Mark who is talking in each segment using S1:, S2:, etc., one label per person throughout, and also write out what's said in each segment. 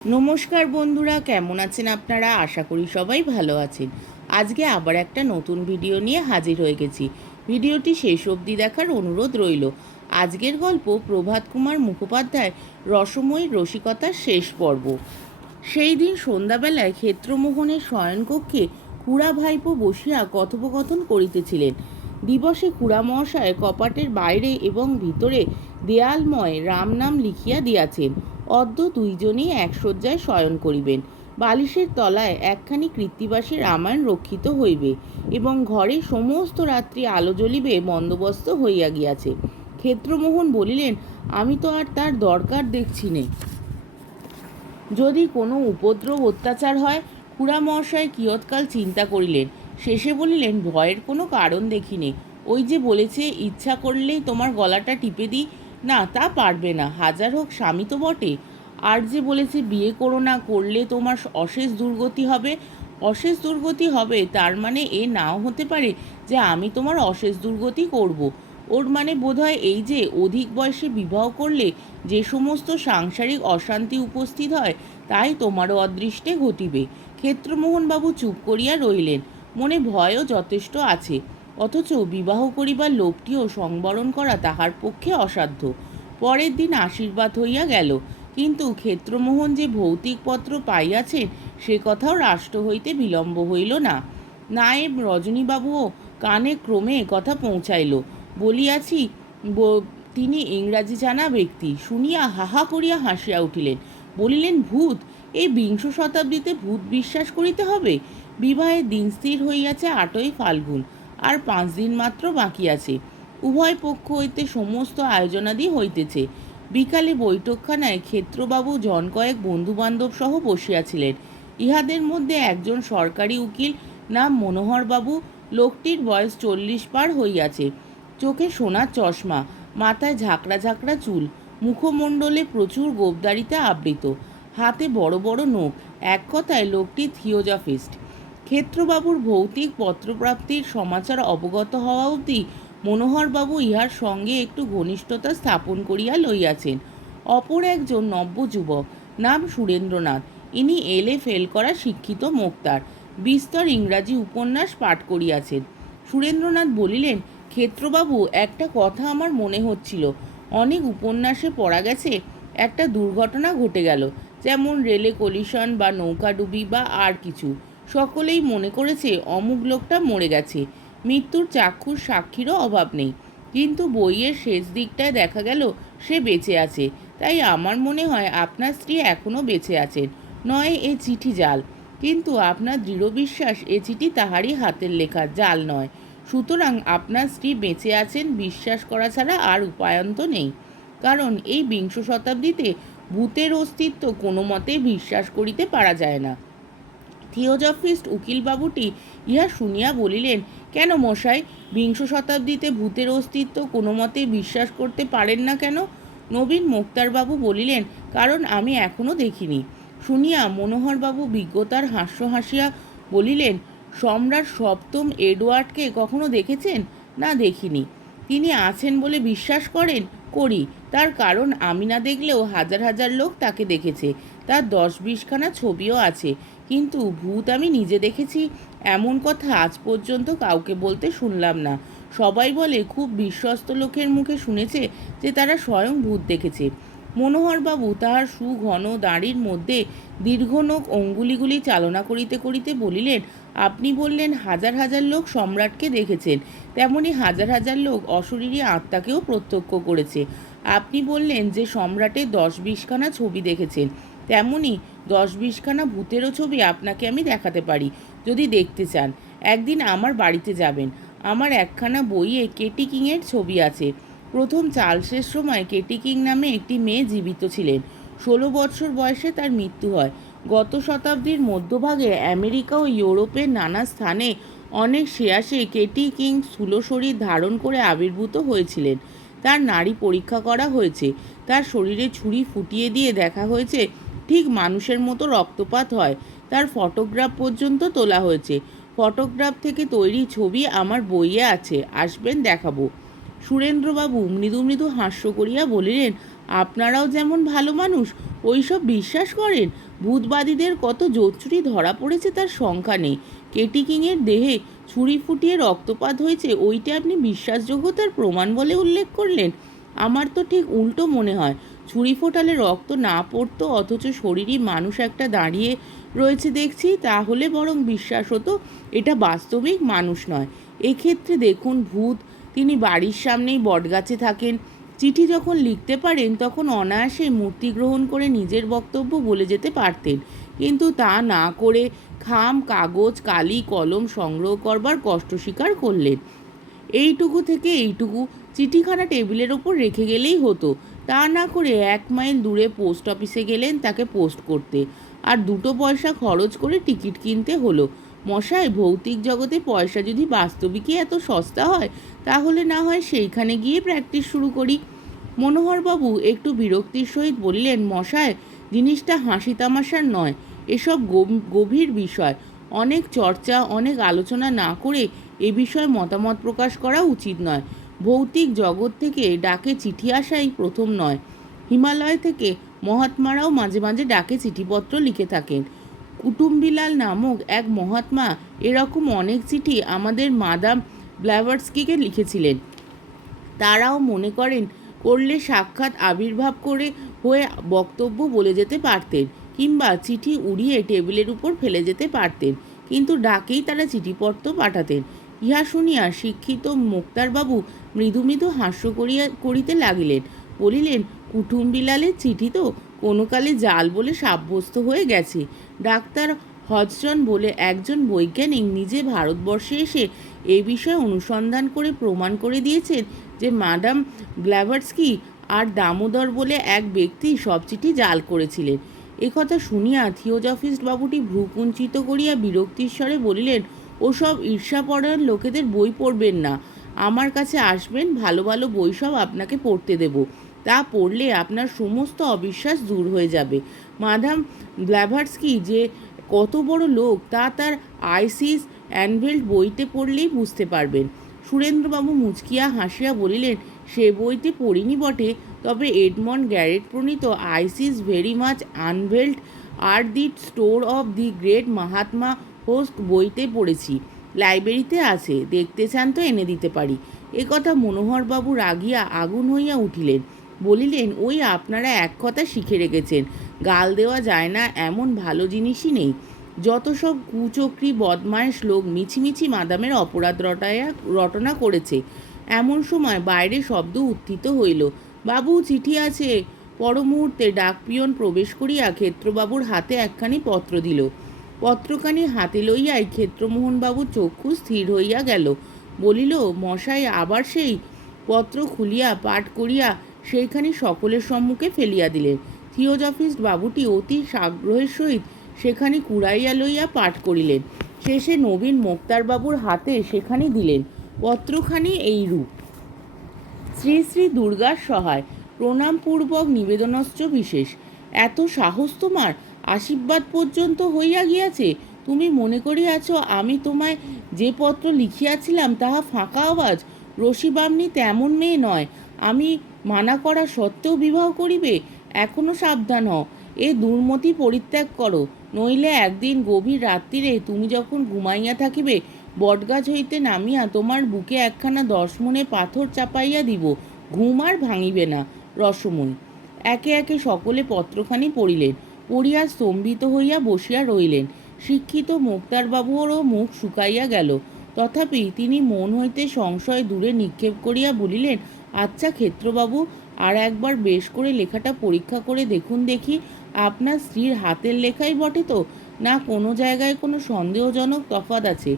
S1: নমস্কার বন্ধুরা, কেমন আছেন আপনারা? আশা করি সবাই ভালো আছেন। আজকে আবার একটা নতুন ভিডিও নিয়ে হাজির হয়ে গেছি। ভিডিওটি শেষ অবধি দেখার অনুরোধ রইল। আজকের গল্প প্রভাত কুমার মুখোপাধ্যায় রসময়ীর রসিকতার শেষ পর্ব। সেই দিন সন্ধ্যাবেলায় ক্ষেত্রমোহনের শয়নকক্ষে খুড়া ভাইপো বসিয়া কথোপকথন করিতেছিলেন। দিবসে খুড়া মহাশয় কপাটের বাইরে এবং ভিতরে দেয়ালময় রাম নাম লিখিয়া দিয়াছেন। অদ্য দুইজনই এক শয্যায় শয়ন করিবেন। বালিশের তলায় একখানি কৃত্তিবাসী রামায়ণ রক্ষিত হইবে এবং ঘরে সমস্ত রাত্রি আলো জ্বলিবে বন্দোবস্ত হইয়া গিয়াছে। ক্ষেত্রমোহন বলিলেন, আমি তো আর তার দরকার দেখছি নে। যদি কোনো উপদ্রব অত্যাচার হয় খুড়া মহাশয় কিয়ৎকাল চিন্তা করিলেন। শেষে বলিলেন, ভয়ের কোনো কারণ দেখি নে। ওই যে বলেছে, ইচ্ছা করলেই তোমার গলাটা টিপে দিই না, তা পারবে না। হাজার হোক, স্বামী তো বটে। আর যে বলেছে, বিয়ে করো না, করলে তোমার অশেষ দুর্গতি হবে। অশেষ দুর্গতি হবে, তার মানে এ নাও হতে পারে যে আমি তোমার অশেষ দুর্গতি করব। ওর মানে বোধহয় এই যে, অধিক বয়সে বিবাহ করলে যে সমস্ত সাংসারিক অশান্তি উপস্থিত হয়, তাই তোমারও অদৃষ্টে ঘটিবে। ক্ষেত্রমোহনবাবু চুপ করিয়া রইলেন। মনে ভয়ও যথেষ্ট আছে। অথচ বিবাহ করিবার লোকটিও সংবরণ করা তাহার পক্ষে অসাধ্য। পরের দিন আশীর্বাদ হইয়া গেল। কিন্তু ক্ষেত্রমোহন যে ভৌতিক পত্র পাইয়াছেন সে কথাও রাষ্ট্র হইতে বিলম্ব হইল না। নায়েব রজনীবাবুও কানে ক্রমে কথা পৌঁছাইল। বলিয়াছি তিনি ইংরাজি জানা ব্যক্তি। শুনিয়া হাহা করিয়া হাসিয়া উঠিলেন। বলিলেন, ভূত এই বিংশ শতাব্দীতে ভূত বিশ্বাস করিতে হবে? বিবাহের দিন স্থির হইয়াছে আটই ফাল্গুন। আর পাঁচ দিন মাত্র বাকি আছে। উভয় পক্ষ হইতে সমস্ত আয়োজনাদি হইতেছে। বিকালে বৈঠকখানায় ক্ষেত্রবাবু জন কয়েক বন্ধুবান্ধব সহ বসিয়াছিলেন। ইহাদের মধ্যে একজন সরকারি উকিল নাম মনোহরবাবু, লোকটির বয়স চল্লিশ পার হইয়াছে। চোখে সোনার চশমা, মাথায় ঝাঁকড়া ঝাঁকড়া চুল, মুখমণ্ডলে প্রচুর গোবদারিতে আবৃত। হাতে বড় বড় নখ, এক কথায় লোকটি থিওজফিস্ট ক্ষেত্রবাবুর ভৌতিক পত্রপ্রাপ্তির সমাচার অবগত হওয়া অবধি মনোহরবাবু ইহার সঙ্গে একটু ঘনিষ্ঠতা স্থাপন করিয়া লইয়াছেন। অপর একজন নব্য যুবক, নাম সুরেন্দ্রনাথ। ইনি এলে ফেল করা শিক্ষিত মোক্তার। বিস্তর ইংরাজি উপন্যাস পাঠ করিয়াছেন। সুরেন্দ্রনাথ বলিলেন, ক্ষেত্রবাবু, একটা কথা আমার মনে হচ্ছিল। অনেক উপন্যাসে পড়া গেছে, একটা দুর্ঘটনা ঘটে গেল। যেমন রেলে কলিশন বা নৌকাডুবি বা আর কিছু। সকলেই মনে করেছে অমুক লোকটা মরে গেছে। মৃত্যুর চাক্ষুষ সাক্ষীরও অভাব নেই। কিন্তু বইয়ের শেষ দিকটায় দেখা গেল সে বেঁচে আছে। তাই আমার মনে হয় আপনার স্ত্রী এখনও বেঁচে আছেন। নয় এ চিঠি জাল। কিন্তু আপনার দৃঢ় বিশ্বাস এ চিঠি তাহারই হাতের লেখা জাল নয়। সুতরাং আপনার স্ত্রী বেঁচে আছেন বিশ্বাস করা ছাড়া আর উপায়ন্ত নেই। কারণ এই বিংশ শতাব্দীতে ভূতের অস্তিত্ব কোনো মতে বিশ্বাস করিতে পারা যায় না। থিওজফিস্ট উকিলবাবুটি ইহা শুনিয়া বলিলেন, কেন মশাই? বিংশ শতাব্দীতে ভূতের অস্তিত্ব কোনো মতে বিশ্বাস করতে পারেন না কেন? নবীন মোক্তারবাবু বলিলেন, কারণ আমি এখনও দেখিনি। শুনিয়া মনোহরবাবু বিজ্ঞতার হাস্য হাসিয়া বলিলেন, সম্রাট সপ্তম এডওয়ার্ডকে কখনো দেখেছেন? না, দেখিনি। তিনি আছেন বলে বিশ্বাস করেন? করি। তার কারণ আমি না দেখলেও হাজার হাজার লোক তাকে দেখেছে। তার দশ বিশখানা ছবিও আছে। কিন্তু ভূত আমি নিজে দেখেছি, এমন কথা আজ পর্যন্ত কাউকে বলতে শুনলাম না। সবাই বলে, খুব বিশ্বস্ত লোকের মুখে শুনেছে যে তারা স্বয়ং ভূত দেখেছে। মনোহরবাবু তাহার সুঘন দাঁড়ির মধ্যে দীর্ঘনক অঙ্গুলিগুলি চালনা করিতে করিতে বলিলেন, আপনি বললেন হাজার হাজার লোক সম্রাটকে দেখেছেন, তেমনি হাজার হাজার লোক অশরীরী আত্মাকেও প্রত্যক্ষ করেছে। আপনি বললেন যে সম্রাটের দশ বিশখানা ছবি দেখেছেন, তেমনি দশ বিশখানা ভূতেরও ছবি আপনাকে আমি দেখাতে পারি, যদি দেখতে চান। একদিন আমার বাড়িতে যাবেন। আমার একখানা বইয়ে কেটি কিংয়ের ছবি আছে। প্রথম চার্লসের সময় কেটি কিং নামে একটি মেয়ে জীবিত ছিলেন। ষোলো বছর বয়সে তার মৃত্যু হয়। গত শতাব্দীর মধ্যভাগে আমেরিকা ও ইউরোপের নানা স্থানে অনেক শেয়াসে কেটি কিং স্থূল শরীর ধারণ করে আবির্ভূত হয়েছিলেন। তার নারী পরীক্ষা করা হয়েছে। তার শরীরে ছুরি ফুটিয়ে দিয়ে দেখা হয়েছে ঠিক মানুষের মতো রক্তপাত হয়। তার ফটোগ্রাফ পর্যন্ত তোলা হয়েছে। ফটোগ্রাফ থেকে তৈরি ছবি আমার বইয়ে আছে। আসবেন দেখাবো। সুরেন্দ্রবাবু মৃদু মৃদু হাস্য করিয়া বলিলেন, আপনারাও যেমন ভালো মানুষ, ওইসব বিশ্বাস করেন? ভূতবাদীদের কত জোচ্চুরি ধরা পড়েছে তার সংখ্যা নেই। কেটি কিংয়ের দেহে ছুরি ফুটিয়ে রক্তপাত হয়েছে, ওইটা আপনি বিশ্বাসযোগ্যতার প্রমাণ বলে উল্লেখ করলেন। আমার তো ঠিক উল্টো মনে হয়। ছুরি ফোটালে রক্ত না পড়তো, অথচ শরীরই মানুষ একটা দাঁড়িয়ে রয়েছে দেখছি, তাহলে বরং বিশ্বাস হতো এটা বাস্তবিক মানুষ নয়। এক্ষেত্রে দেখুন ভূত, তিনি বাড়ির সামনেই বটগাছে থাকেন। চিঠি যখন লিখতে পারেন, তখন অনায়াসে মূর্তি গ্রহণ করে নিজের বক্তব্য বলে যেতে পারতেন। কিন্তু তা না করে খাম, কাগজ, কালি, কলম সংগ্রহ করবার কষ্ট স্বীকার করলেন। এইটুকু থেকে এইটুকু, চিঠিখানা টেবিলের ওপর রেখে গেলেই হতো। তা না করে এক মাইল দূরে পোস্ট অফিসে গেলেন তাকে পোস্ট করতে। আর দুটো পয়সা খরচ করে টিকিট কিনতে হলো। মশাই, ভৌতিক জগতে পয়সা যদি বাস্তবিকই এত সস্তা হয়, তাহলে না হয় সেইখানে গিয়ে প্র্যাকটিস শুরু করি। মনোহরবাবু একটু বিরক্তির সহিত বললেন মশায় জিনিসটা হাসি তামাশার নয়, এসব গভীর বিষয়। অনেক চর্চা, অনেক আলোচনা না করে এ বিষয়ে মতামত প্রকাশ করা উচিত নয়। ভৌতিক জগৎ থেকে ডাকে চিঠি আসাই প্রথম নয়। হিমালয় থেকে মহাত্মারাও মাঝে মাঝে ডাকে চিঠিপত্র লিখে থাকেন। কুটুম্বিলাল নামক এক মহাত্মা এরকম অনেক চিঠি আমাদের মাদাম ব্ল্যাভার্সকিকে লিখেছিলেন। তারাও মনে করেন, করলে সাক্ষাৎ আবির্ভাব করে হয়ে বক্তব্য বলে যেতে পারতেন কিংবা চিঠি উড়িয়ে টেবিলের উপর ফেলে যেতে পারতেন, কিন্তু ডাকেই তারা চিঠিপত্র পাঠাতেন। ইহা শুনিয়া শিক্ষিত মোক্তারবাবু মৃদু মৃদু হাস্য করিয়া করিতে লাগিলেন। বলিলেন, কুটুম বিলালের চিঠি তো। কোনো কালে জাল বলে সাব্যস্ত হয়ে গেছে। ডাক্তার হজসন বলে একজন বৈজ্ঞানিক নিজে ভারতবর্ষে এসে এ বিষয়ে অনুসন্ধান করে প্রমাণ করে দিয়েছেন যে ম্যাডাম ব্ল্যাভার্সকি আর দামোদর বলে এক ব্যক্তি সব চিঠি জাল করেছিলেন। একথা শুনিয়া থিওজফিস্ট বাবুটি ভ্রুকুঞ্চিত করিয়া বিরক্তির স্বরে বলিলেন, ওসব ঈর্ষাপরায়ণ লোকেদের বই পড়বেন না। আমার কাছে আসবেন, ভালো ভালো বই সব আপনাকে পড়তে দেব। তা পড়লে আপনার সমস্ত অবিশ্বাস দূর হয়ে যাবে। মাদাম ব্ল্যাভার্সকি যে কত বড় লোক, তা তার আইসিস অ্যানভেল্ট বইতে পড়লেই বুঝতে পারবেন। সুরেন্দ্রবাবু মুচকিয়া হাসিয়া বলিলেন, সে বইতে পড়িনি বটে, তবে এডমন্ড গ্যারেট প্রণীত Isis very much unveiled R the story of the great Mahatma host বইতে পড়েছি। লাইব্রেরিতে আছে, দেখতে চান তো এনে দিতে পারি। এ কথা মনোহরবাবু রাগিয়া আগুন হইয়া উঠিলেন। বলিলেন, ওই আপনারা এক কথা শিখে রেখেছেন, গাল দেওয়া যায় না, এমন ভালো জিনিসই নেই। যত সব কুচক্রি, বদমায়েশ লোক মিছিমিছি মাদামের অপরাধ রটায়া, রটনা করেছে। এমন সময় বাইরে শব্দ উত্থিত হইল। বাবু, চিঠি আছে। পর মুহূর্তে ডাকপিয়ন প্রবেশ করিয়া ক্ষেত্রবাবুর হাতে একখানি পত্র দিল। পত্রখানি হাতে লইয়াই ক্ষেত্রমোহনবাবুর চক্ষু স্থির হইয়া গেল। বলিল, মশাই, আবার সেই পত্র খুলিয়া পাঠ করিয়া সেইখানি সকলের সম্মুখে ফেলিয়া দিলেন। থিওজফিস্ট বাবুটি অতি সাগ্রহের সহিত সেখানি কুড়াইয়া লইয়া পাঠ করিলেন। শেষে নবীন মোক্তারবাবুর হাতে সেখানে দিলেন। পত্রখানি এইরূপ শ্রী শ্রী দুর্গার সহায়, প্রণামপূর্বক নিবেদনশ্চ বিশেষ। এত সাহস তোমার? আশীর্বাদ পর্যন্ত হইয়া গিয়াছে। তুমি মনে করিয়াছ, আমি তোমায় যে পত্র লিখিয়াছিলাম তাহা ফাঁকা আওয়াজ। রশিবামনি তেমন মেয়ে নয়। আমি মানা করা সত্ত্বেও বিবাহ করিবে, এখনও সাবধান হও। এ দুর্মতি পরিত্যাগ করো। নইলে একদিন গভীর রাত্রিরে তুমি যখন ঘুমাইয়া থাকিবে, বটগাছ হইতে নামিয়া তোমার বুকে একখানা দশ মনে পাথর চাপাইয়া দিব। ঘুম আর ভাঙিবে না, রসময়। একে একে সকলে পত্রখানি পড়িলেন। পড়িয়া স্তম্ভিত হইয়া বসিয়া রইলেন। শিক্ষিত মোক্তারবাবুরও মুখ শুকাইয়া গেল। তথাপি তিনি মন হইতে সংশয় দূরে নিক্ষেপ করিয়া বলিলেন আচ্ছা ক্ষেত্রবাবু, আর একবার বেশ করে লেখাটা পরীক্ষা করে দেখুন দেখি, আপনার স্ত্রীর হাতের লেখাই বটে তো? না কোনো জায়গায় কোনো সন্দেহজনক তফাৎ আছে?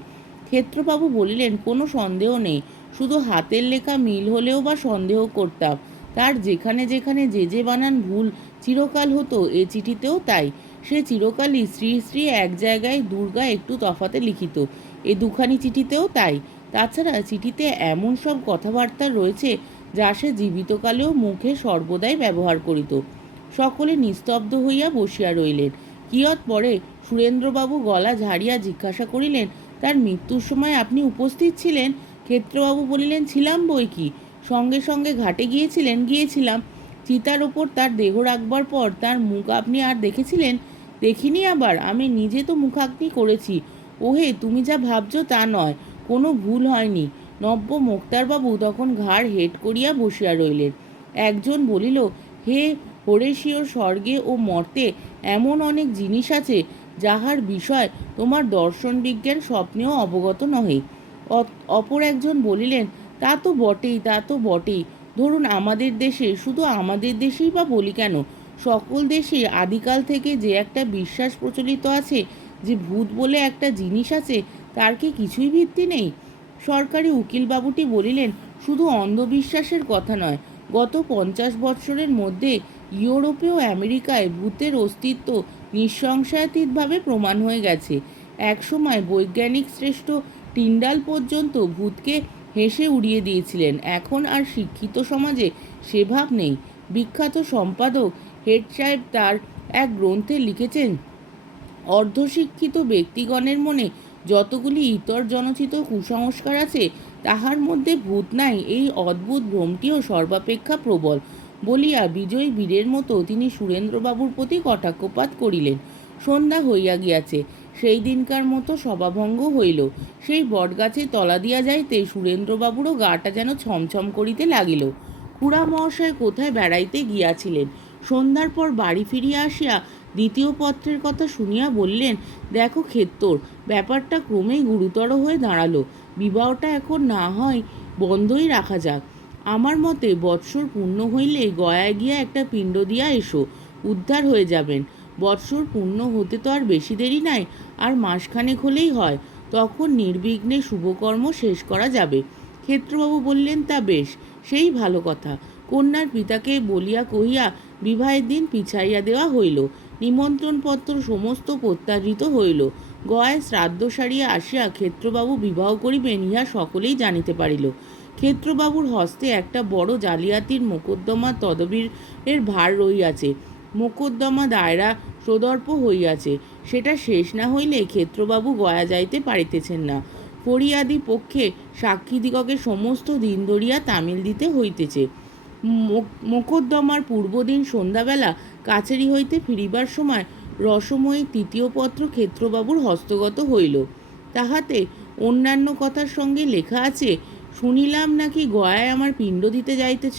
S1: ক্ষেত্রবাবু বলিলেন, কোনো সন্দেহ নেই। শুধু হাতের লেখা মিল হলেও বা সন্দেহ করতাম। তার যেখানে যেখানে যে যে বানান ভুল চিরকাল হতো এ চিঠিতেও তাই। সে চিরকালই শ্রী শ্রী এক জায়গায় দুর্গা একটু তফাতে লিখিত। এ দুখানি চিঠিতেও তাই। তাছাড়া চিঠিতে এমন সব কথাবার্তা রয়েছে যা সে জীবিতকালেও মুখে সর্বদাই ব্যবহার করিত। সকলে নিস্তব্ধ হইয়া বসিয়া রইলেন। কিয়ৎ পরে সুরেন্দ্রবাবু গলা ঝাড়িয়া জিজ্ঞাসা করিলেন, তার মৃত্যুর সময় আপনি উপস্থিত ছিলেন? ক্ষেত্রবাবু বলিলেন, ছিলাম বই কি সঙ্গে সঙ্গে ঘাটে গিয়েছিলেন, গিয়েছিলাম। চিতার ওপর তার দেহ রাখবার পর তার মুখ আপনি আর দেখেছিলেন? দেখিনি আবার। আমি নিজে তো মুখাগ্নি করেছি। ওহে, তুমি যা ভাবছ তা নয়। কোনো ভুল হয়নি। নব্য মোক্তারবাবু তখন ঘাড় হেট করিয়া বসিয়া রইলেন। একজন বলিল, হে হরেশীয় স্বর্গে ও মর্তে এমন অনেক জিনিস আছে যাহার বিষয় তোমার দর্শন বিজ্ঞান স্বপ্নেও অবগত নহে। অপর একজন বলিলেন, তা তো বটেই, তা তো বটেই। ধরুন আমাদের দেশে, শুধু আমাদের দেশেই বা বলি কেন, সকল দেশে আদিকাল থেকে যে একটা বিশ্বাস প্রচলিত আছে, যে ভূত বলে একটা জিনিস আছে, তার কি কিছুই ভিত্তি নেই? সরকারি উকিলবাবুটি বলিলেন, শুধু অন্ধবিশ্বাসের কথা নয়, গত পঞ্চাশ বৎসরের মধ্যে ইউরোপে ও আমেরিকায় ভূতের অস্তিত্ব নিঃসংশয়াতীতভাবে প্রমাণ হয়ে গেছে। একসময় বৈজ্ঞানিক শ্রেষ্ঠ টিন্ডাল পর্যন্ত ভূতকে হেসে উড়িয়ে দিয়েছিলেন। এখন আর শিক্ষিত সমাজে সে ভাব নেই। বিখ্যাত সম্পাদক হেড সাহেব তার এক গ্রন্থে লিখেছেন, অর্ধশিক্ষিত ব্যক্তিগণের মনে যতগুলি ইতর জনচিত কুসংস্কার আছে, তাহার মধ্যে ভূত নাই, এই অদ্ভুত ভ্রমটিও সর্বাপেক্ষা প্রবল। বলিয়া বিজয়ী বীরের মতো তিনি সুরেন্দ্রবাবুর প্রতি কটাক্ষপাত করিলেন। সন্ধ্যা হইয়া গিয়াছে। সেই দিনকার মতো সভাভঙ্গ হইল। সেই বটগাছে তলা দিয়া যাইতে সুরেন্দ্রবাবুরও গাটা যেন ছমছম করিতে লাগিল। খুড়া মহাশয় কোথায় বেড়াইতে গিয়াছিলেন? সন্ধ্যার পর বাড়ি ফিরিয়া আসিয়া দ্বিতীয় পত্রের কথা শুনিয়া বললেন, দেখো ক্ষেত্তর ব্যাপারটা ক্রমেই গুরুতর হয়ে দাঁড়াল। বিবাহটা এখন না হয় বন্ধই রাখা যাক। আমার মতে বৎসর পূর্ণ হইলে গয়ায় গিয়া একটা পিণ্ড দিয়া এসো, উদ্ধার হয়ে যাবেন। বৎসর পূর্ণ হতে তো আর বেশি দেরি নাই, আর মাসখানেক হলেই হয়, তখন নির্বিঘ্নে শুভকর্ম শেষ করা যাবে। ক্ষেত্রবাবু বললেন, তা বেশ, সেই ভালো কথা। কন্যার পিতাকে বলিয়া কহিয়া বিবাহের দিন পিছাইয়া দেওয়া হইল। নিমন্ত্রণপত্র সমস্ত প্রত্যাহৃত হইল। গয়ায় শ্রাদ্ধ সারিয়া আসিয়া ক্ষেত্রবাবু বিবাহ করিবেন ইহা সকলেই জানিতে পারিল। ক্ষেত্রবাবুর হস্তে একটা বড় জালিয়াতির মোকদ্দমা তদবির এর ভার রইয়াছে মোকদ্দমা দায়রা সদর্প হইয়াছে। সেটা শেষ না হইলে ক্ষেত্রবাবু গয়া যাইতে পারিতেছেন না। ফরিয়াদি পক্ষে সাক্ষীদিগকে সমস্ত দিন ধরিয়া তামিল দিতে হইতেছে। মোকদ্দমার পূর্বদিন সন্ধ্যাবেলা কাছেরি হইতে ফিরিবার সময় রসময়ী তৃতীয় পত্র ক্ষেত্রবাবুর হস্তগত হইল। তাহাতে অন্যান্য কথার সঙ্গে লেখা আছে, শুনিলাম নাকি গয়ায় আমার পিণ্ড দিতে যাইতেছ?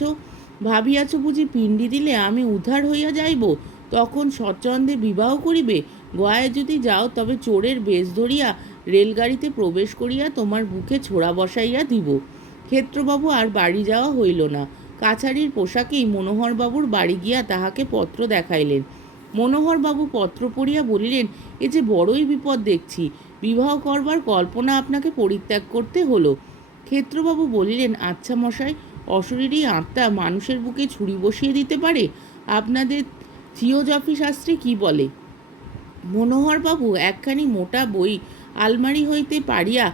S1: ভাবিয়াছ বুঝি পিণ্ডি দিলে আমি উদ্ধার হইয়া যাইব? তখন সচন্দে বিবাহ করিবে? গয়ায় যদি যাও, তবে চোরের বেশ ধরিয়া রেলগাড়িতে প্রবেশ করিয়া তোমার বুকে ছোড়া বসাইয়া দিব। ক্ষেত্রবাবু, আর বাড়ি যাওয়া হইল না। কাছারির পোশাকেই মনোহরবাবুর বাড়ি গিয়া তাহাকে পত্র দেখাইলেন। মনোহরবাবু পত্র পড়িয়া বলিলেন, এ যে বড়ই বিপদ দেখছি। বিবাহ করবার কল্পনা আপনাকে পরিত্যাগ করতে হলো। ক্ষেত্রবাবু বলিলেন আচ্ছা মশাই অশরীরী আত্মা মানুষের বুকে ছুরি বসিয়ে দিতে পারে? আপনাদের থিওজফি শাস্ত্রে কি বলে? মনোহরবাবু একখানি মোটা বই আলমারি হইতে পারিয়া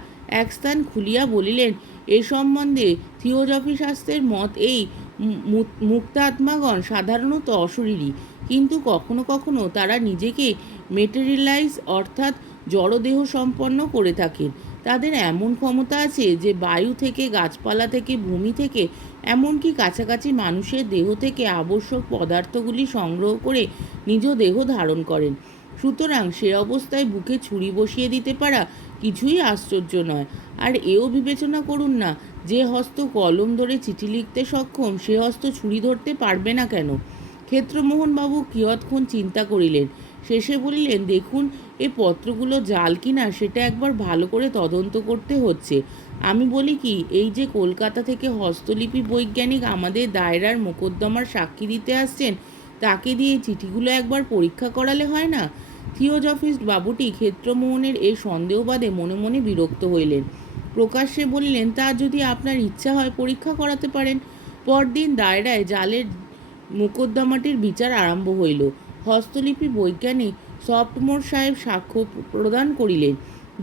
S1: এক স্থান খুলিয়া বলিলেন, এ সম্বন্ধে থিওজফি শাস্ত্রের মত এই মুক্তাত্মাগণ সাধারণত অশরীরী, কিন্তু কখনো কখনো তারা নিজেকে মেটেরিয়ালাইজ অর্থাৎ জড়দেহ সম্পন্ন করে থাকেন। তাদের এমন ক্ষমতা আছে যে বায়ু থেকে, গাছপালা থেকে, ভূমি থেকে, এমনকি কাছাকাছি মানুষের দেহ থেকে আবশ্যক পদার্থগুলি সংগ্রহ করে নিজ দেহ ধারণ করেন। সুতরাং সে অবস্থায় বুকে ছুরি বসিয়ে দিতে পারা কিছুই আশ্চর্য নয়। আর এও বিবেচনা করুন না, যে হস্ত কলম ধরে চিঠি লিখতে সক্ষম, সে হস্ত ছুরি ধরতে পারবে না কেন? ক্ষেত্রমোহনবাবু কিয়ৎক্ষণ চিন্তা করিলেন। শেষে বলিলেন, দেখুন এ পত্রগুলো জাল কিনা সেটা একবার ভালো করে তদন্ত করতে হচ্ছে। আমি বলি কি, এই যে কলকাতা থেকে হস্তলিপি বৈজ্ঞানিক আমাদের দায়রার মোকদ্দমার সাক্ষী দিতে আসছেন, তাকে দিয়ে চিঠিগুলো একবার পরীক্ষা করালে হয় না? থিওজফিস্ট বাবুটি ক্ষেত্রমোহনের এই সন্দেহবাদে মনে মনে বিরক্ত হইলেন। প্রকাশ্যে বলিলেন, তা যদি আপনার ইচ্ছা হয় পরীক্ষা করাতে পারেন। পরদিন দায়রায় জালের মোকদ্দমাটির বিচার আরম্ভ হইল। হস্তলিপি বৈজ্ঞানিক সফটমোর সাহেব সাক্ষ্য প্রদান করিলেন।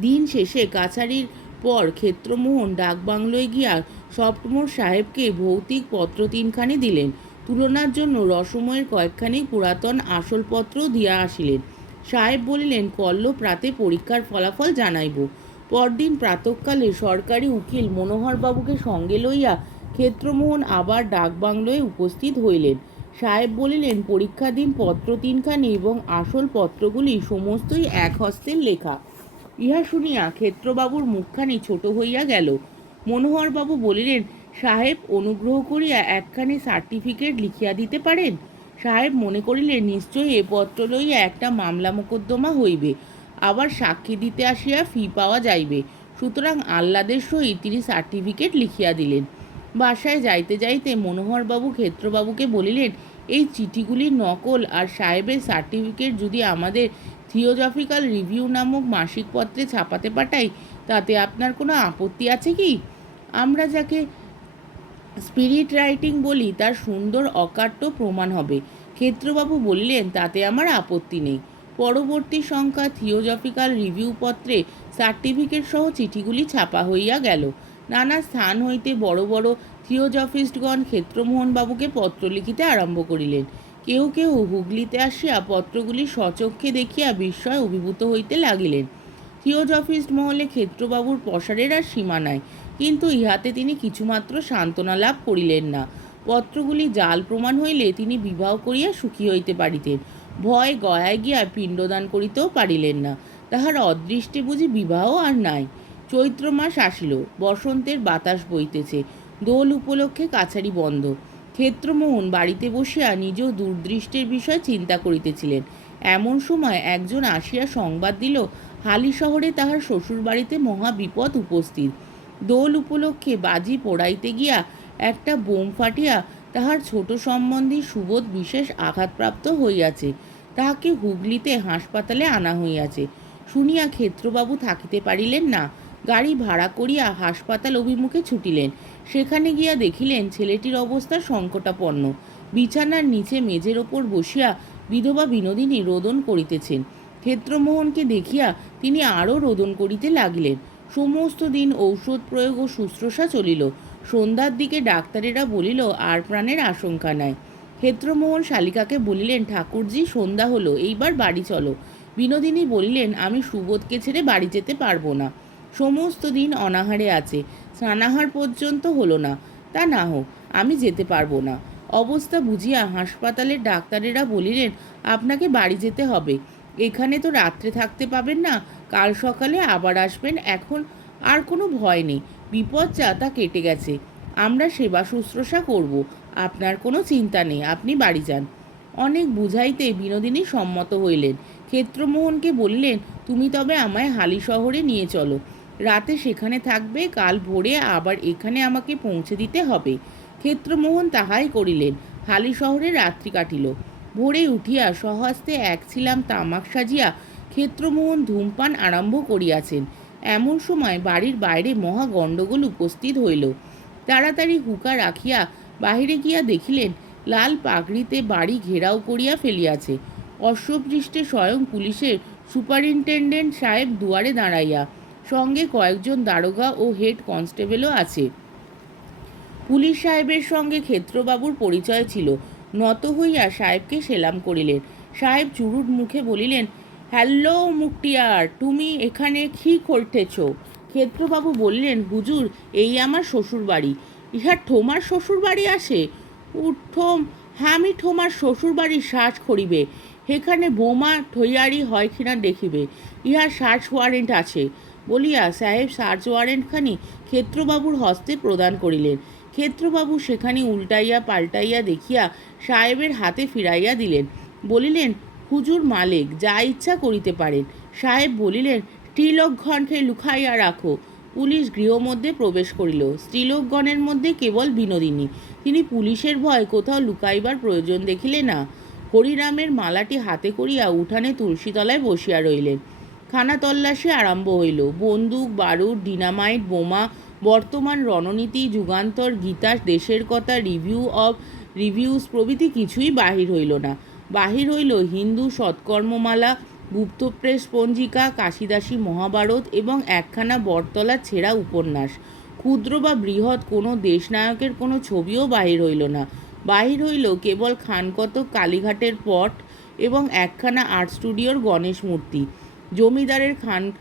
S1: দিন শেষে কাছারির পর ক্ষেত্রমোহন ডাকবাংলোয় গিয়া সফটমোর সাহেবকে ভৌতিক পত্র তিনখানি দিলেন। তুলনার জন্য রসময়ের কয়েকখানি পুরাতন আসলপত্র দিয়া আসিলেন। সাহেব বলিলেন কল্ল প্রাতে পরীক্ষার ফলাফল জানাইব। পরদিন প্রাতঃকালে সরকারি উকিল মনোহরবাবুকে সঙ্গে লইয়া ক্ষেত্রমোহন আবার ডাকবাংলোয় উপস্থিত হইলেন। সাহেব বলিলেন, পরীক্ষা দিন, পত্র তিনখানি এবং আসল পত্রগুলি সমস্তই এক হস্তের লেখা ইহা শুনিয়া ক্ষেত্রবাবুর মুখখানি ছোট হইয়া গেল। মনোহরবাবু বলিলেন, সাহেব, অনুগ্রহ করিয়া একখানি সার্টিফিকেট লিখিয়া দিতে পারেন সাহেব মনে করিলেন, নিশ্চয়ই এ পত্র লইয়া একটা মামলা মোকদ্দমা হইবে। আবার সাক্ষী দিতে আসিয়া ফি পাওয়া যাইবে। সুতরাং আহ্লাদের সহিত তিনি সার্টিফিকেট লিখিয়া দিলেন। বাসায় যাইতে যাইতে মনোহরবাবু ক্ষেত্রবাবুকে বলিলেন এই চিঠিগুলির নকল আর সাহেবের সার্টিফিকেট যদি আমাদের থিওজফিক্যাল রিভিউ নামক মাসিক পত্রে ছাপাতে পাঠাই, তাতে আপনার কোনো আপত্তি আছে কি? আমরা যাকে স্পিরিট রাইটিং বলি, তার সুন্দর অকাট্য প্রমাণ হবে। ক্ষেত্রবাবু বললেন, তাতে আমার আপত্তি নেই। পরবর্তী সংখ্যা থিওজফিক্যাল রিভিউ পত্রে সার্টিফিকেট সহ চিঠিগুলি ছাপা হইয়া গেল। নানা স্থান হইতে বড় বড় থিওজফিস্টগণ ক্ষেত্রমোহনবাবুকে পত্র লিখিতে আরম্ভ করিলেন। কেউ কেউ হুগলিতে আসিয়া পত্রগুলি স্বচক্ষে দেখিয়া বিস্ময় অভিভূত হইতে লাগিলেন। থিওজফিস্ট মহলে ক্ষেত্রবাবুর প্রসারের আর সীমা নাই, কিন্তু ইহাতে তিনি কিছুমাত্র সান্ত্বনা লাভ করিলেন না। পত্রগুলি জাল প্রমাণ হইলে তিনি বিবাহ করিয়া সুখী হইতে পারিতেন। ভয় গয়ায় গিয়া পিণ্ডদান করিতেও পারিলেন না। তাহার অদৃষ্টে বুঝি বিবাহ আর নাই। চৈত্র মাস আসিল, বসন্তের বাতাস বইতেছে। দোল উপলক্ষে কাছারি বন্ধ। ক্ষেত্রমোহন বাড়িতে বসিয়া নিজেও দূরদৃষ্টের বিষয় চিন্তা করিতেছিলেন। এমন সময় একজন আসিয়া সংবাদ দিল, হালি শহরে তাহার শ্বশুর বাড়িতে মহা বিপদ উপস্থিত। দোল উপলক্ষে বাজি পোড়াইতে গিয়া একটা বোম ফাটিয়া তাহার ছোট সম্বন্ধী সুবোধ বিশেষ আঘাতপ্রাপ্ত হইয়াছে। তাহাকে হুগলিতে হাসপাতালে আনা হইয়াছে। শুনিয়া ক্ষেত্রবাবু থাকিতে পারিলেন না। গাড়ি ভাড়া করিয়া হাসপাতাল অভিমুখে ছুটিলেন। সেখানে গিয়া দেখিলেন ছেলেটির অবস্থা সংকটাপন্ন। বিছানার নিচে মেঝের ওপর বসিয়া বিধবা বিনোদিনী রোদন করিতেছেন। ক্ষেত্রমোহনকে দেখিয়া তিনি আরও রোদন করিতে লাগিলেন। সমস্ত দিন ঔষধ প্রয়োগ ও শুশ্রূষা চলিল। সন্ধ্যার দিকে ডাক্তারেরা বলিল, আর প্রাণের আশঙ্কা নাই। ক্ষেত্রমোহন শালিকাকে বলিলেন, ঠাকুরজি, সন্ধ্যা হলো, এইবার বাড়ি চলো। বিনোদিনী বলিলেন, আমি সুবোধকে ছেড়ে বাড়ি যেতে পারব না। সমস্ত দিন অনাহারে আছে। স্নানাহার পর্যন্ত হলো না। তা না হোক, আমি যেতে পারব না। অবস্থা বুঝিয়া হাসপাতালের ডাক্তারেরা বলিলেন, আপনাকে বাড়ি যেতে হবে। এখানে তো রাত্রে থাকতে পাবেন না। কাল সকালে আবার আসবেন। এখন আর কোনো ভয় নেই। বিপদ যা তা কেটে গেছে। আমরা সেবা শুশ্রূষা করব। আপনার কোনো চিন্তা নেই। আপনি বাড়ি যান। অনেক বুঝাইতে বিনোদিনী সম্মত হইলেন। ক্ষেত্রমোহনকে বললেন, তুমি তবে আমায় হালি শহরে নিয়ে চলো। রাতে সেখানে থাকবে, কাল ভোরে আবার এখানে আমাকে পৌঁছে দিতে হবে। ক্ষেত্রমোহন তাহাই করিলেন, হালি শহরে রাত্রি কাটিল। ভোরে উঠিয়া সহস্তে এক ছিলাম তামাক সাজিয়া ক্ষেত্রমোহন ধূমপান আরম্ভ করিয়াছেন। এমন সময় বাড়ির বাইরে মহা গণ্ডগোল উপস্থিত হইল। তাড়াতাড়ি হুকা রাখিয়া বাহিরে গিয়া দেখিলেন, লাল পাগড়িতে বাড়ি ঘেরাও করিয়া ফেলিয়াছে। অশ্বপৃষ্ঠে স্বয়ং পুলিশের সুপারিনটেন্ডেন্ট সাহেব দুয়ারে দাঁড়াইয়া সঙ্গে কয়েকজন দারোগা ও হেড কনস্টেবলও আছে। পুলিশ সাহেবের সঙ্গে ক্ষেত্রবাবুর পরিচয় ছিল। নত হইয়া সাহেবকে সেলাম করিলেন। সাহেব চুরুট মুখে বলিলেন, হ্যালো মুক্তিয়ার তুমি এখানে কি করতেছ? ক্ষেত্রবাবু বললেন, হুজুর, এই আমার শ্বশুর বাড়ি ইহার ঠোমার শ্বশুর বাড়ি আসে উঠোম হামি ঠোমার শ্বশুর বাড়ির সাজ করিবে। সেখানে বোমা ঠইয়ারি হয় কিনা দেখিবে। ইহার সার্চ ওয়ারেন্ট আছে। বলিয়া সাহেব সার্চ ওয়ারেন্টখানি ক্ষেত্রবাবুর হস্তে প্রদান করিলেন। ক্ষেত্রবাবু সেখানে উল্টাইয়া পাল্টাইয়া দেখিয়া সাহেবের হাতে ফিরাইয়া দিলেন। বলিলেন, হুজুর মালিক, যা ইচ্ছা করিতে পারেন। সাহেব বলিলেন স্ত্রীলোক ঘণ্টে লুকাইয়া রাখো। পুলিশ গৃহমধ্যে প্রবেশ করিল। স্ত্রীলোকগণের মধ্যে কেবল বিনোদিনী। তিনি পুলিশের ভয় কোথাও লুকাইবার প্রয়োজন দেখিলে না। হরিরামের মালাটি হাতে করিয়া উঠানে তুলসীতলায় বসিয়া রইলেন। খানা তল্লাশি আরম্ভ হইল। বন্দুক, বারুদ, ডিনামাইট, বোমা, বর্তমান রণনীতি, যুগান্তর গীতা দেশের কথা, রিভিউ অব রিভিউস প্রভৃতি কিছুই বাহির হইল না। বাহির হইল হিন্দু সৎকর্মমালা, গুপ্তপ্রেস পঞ্জিকা, কাশিদাসী মহাভারত এবং একখানা বটতলা ছেঁড়া উপন্যাস। ক্ষুদ্র বা বৃহৎ কোনো দেশনায়কের কোনো ছবিও বাহির হইল না। বাহির হইল কেবল খানকতক কালীঘাটের পট এবং একখানা আর্ট স্টুডিওর গণেশ মূর্তি। জমিদারের খান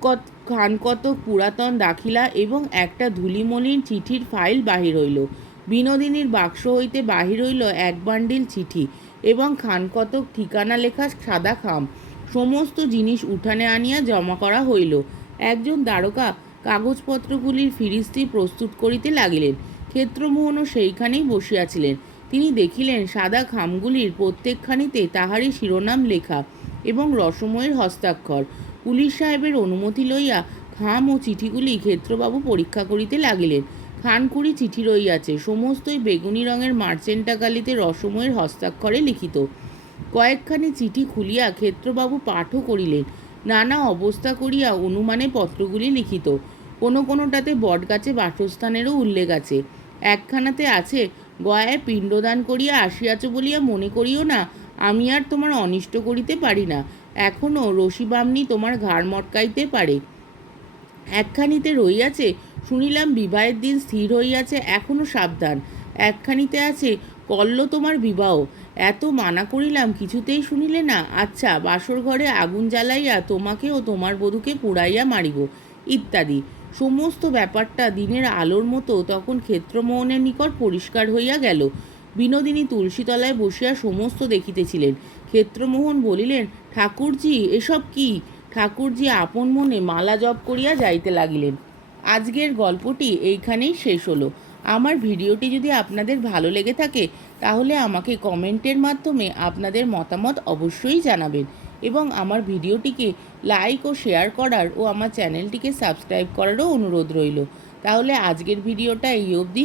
S1: কত খানকতক পুরাতন দাখিলা এবং একটা ধুলিমলিন চিঠির ফাইল বাহির হইল। বিনোদিনীর বাক্স হইতে বাহির হইল এক বান্ডিল চিঠি এবং খানকতক ঠিকানা লেখা সাদা খাম। সমস্ত জিনিস উঠানে আনিয়া জমা করা হইল। একজন দ্বারকা কাগজপত্রগুলির ফিরিস্তি প্রস্তুত করিতে লাগিলেন। ক্ষেত্রমোহনও সেইখানেই বসিয়াছিলেন। তিনি দেখিলেন সাদা খামগুলির প্রত্যেকখানিতে তাহারই শিরোনাম লেখা। এবং রসময়ের হস্তাক্ষর। পুলিশ সাহেবের অনুমতি লইয়া খাম ও চিঠিগুলি ক্ষেত্রবাবু পরীক্ষা করিতে লাগিলেন। খানকুড়ি চিঠি রইয়াছে। সমস্তই বেগুনি রঙের মার্চেন্টাকালিতে রসময়ের হস্তাক্ষরে লিখিত। কয়েকখানি চিঠি খুলিয়া ক্ষেত্রবাবু পাঠও করিলেন। নানা অবস্থা করিয়া অনুমানে পত্রগুলি লিখিত। কোনো কোনোটাতে বটগাছে বাসস্থানেরও উল্লেখ আছে। একখানাতে আছে, গয়ায় পিণ্ডদান করিয়া আসিয়াছ বলিয়া মনে করিও না আমি আর তোমার অনিষ্ট করিতে পারি না। এখনও রশিবামনি তোমার ঘাড় মটকাইতে পারে। একখানিতে রইয়াছে শুনিলাম বিবাহের দিন স্থির হইয়াছে এখনও সাবধান। একখানিতে আছে, কল্ল তোমার বিবাহ। এত মানা করিলাম, কিছুতেই শুনিলে না। আচ্ছা বাসর ঘরে আগুন জ্বালাইয়া তোমাকে ও তোমার বধূকে পুড়াইয়া মারিব, ইত্যাদি। সমস্ত ব্যাপারটা দিনের আলোর মতো তখন ক্ষেত্রমোহনের নিকট পরিষ্কার হইয়া গেল। বিনোদিনী তুলসীতলায় বসিয়া সমস্ত দেখিতেছিলেন। ক্ষেত্রমোহন বলিলেন, ঠাকুরজি, এসব কি? ঠাকুরজি আপন মনে মালা জপ করিয়া যাইতে লাগিলেন। আজকের গল্পটি এইখানেই শেষ হলো। আমার ভিডিওটি যদি আপনাদের ভালো লেগে থাকে, তাহলে আমাকে কমেন্টের মাধ্যমে আপনাদের মতামত অবশ্যই জানাবেন এবং আমার ভিডিওটিকে লাইক ও শেয়ার করার ও আমার চ্যানেলটিকে সাবস্ক্রাইব করারও অনুরোধ রইল। তাহলে আজকের ভিডিওটা এই অবধি।